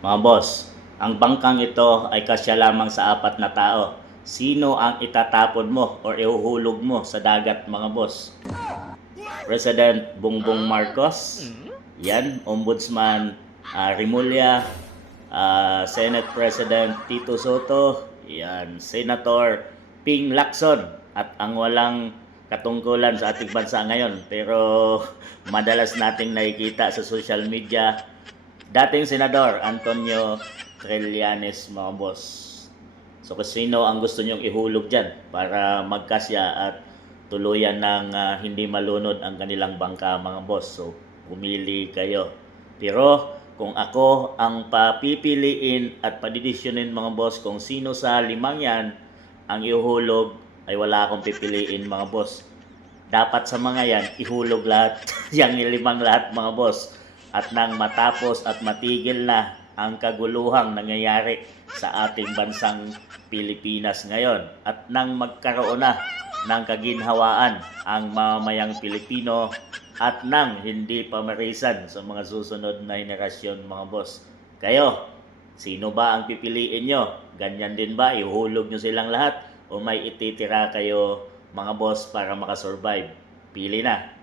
Mga boss, ang bangkang ito ay kasya lamang sa 4 na tao. Sino ang itatapon mo or ihuhulog mo sa dagat, mga boss? President Bongbong Marcos, yan, Ombudsman Rimulya, Senate President Tito Soto, yan, Senator Ping Lacson, at ang walang katungkulan sa ating bansa ngayon pero madalas nating nakikita sa social media, dating Senador Antonio Trillanes, mga boss. So kung sino ang gusto nyong ihulog dyan para magkasya at tuluyan ng hindi malunod ang kanilang bangka, mga boss. So pumili kayo. Pero kung ako ang papipiliin at padidisyonin, mga boss, kung sino sa limang yan ang ihulog, ay wala akong pipiliin, mga boss. Dapat sa mga yan, ihulog lahat. Yang limang lahat, mga boss. At nang matapos at matigil na ang kaguluhang nangyayari sa ating bansang Pilipinas ngayon, at nang magkaroon na ng kaginhawaan ang mamamayang Pilipino, at nang hindi pa marisan sa mga susunod na henerasyon, mga boss, kayo, sino ba ang pipiliin nyo? Ganyan din ba? Ihulog nyo silang lahat? O may ititira kayo, mga boss, para makasurvive? Pili na.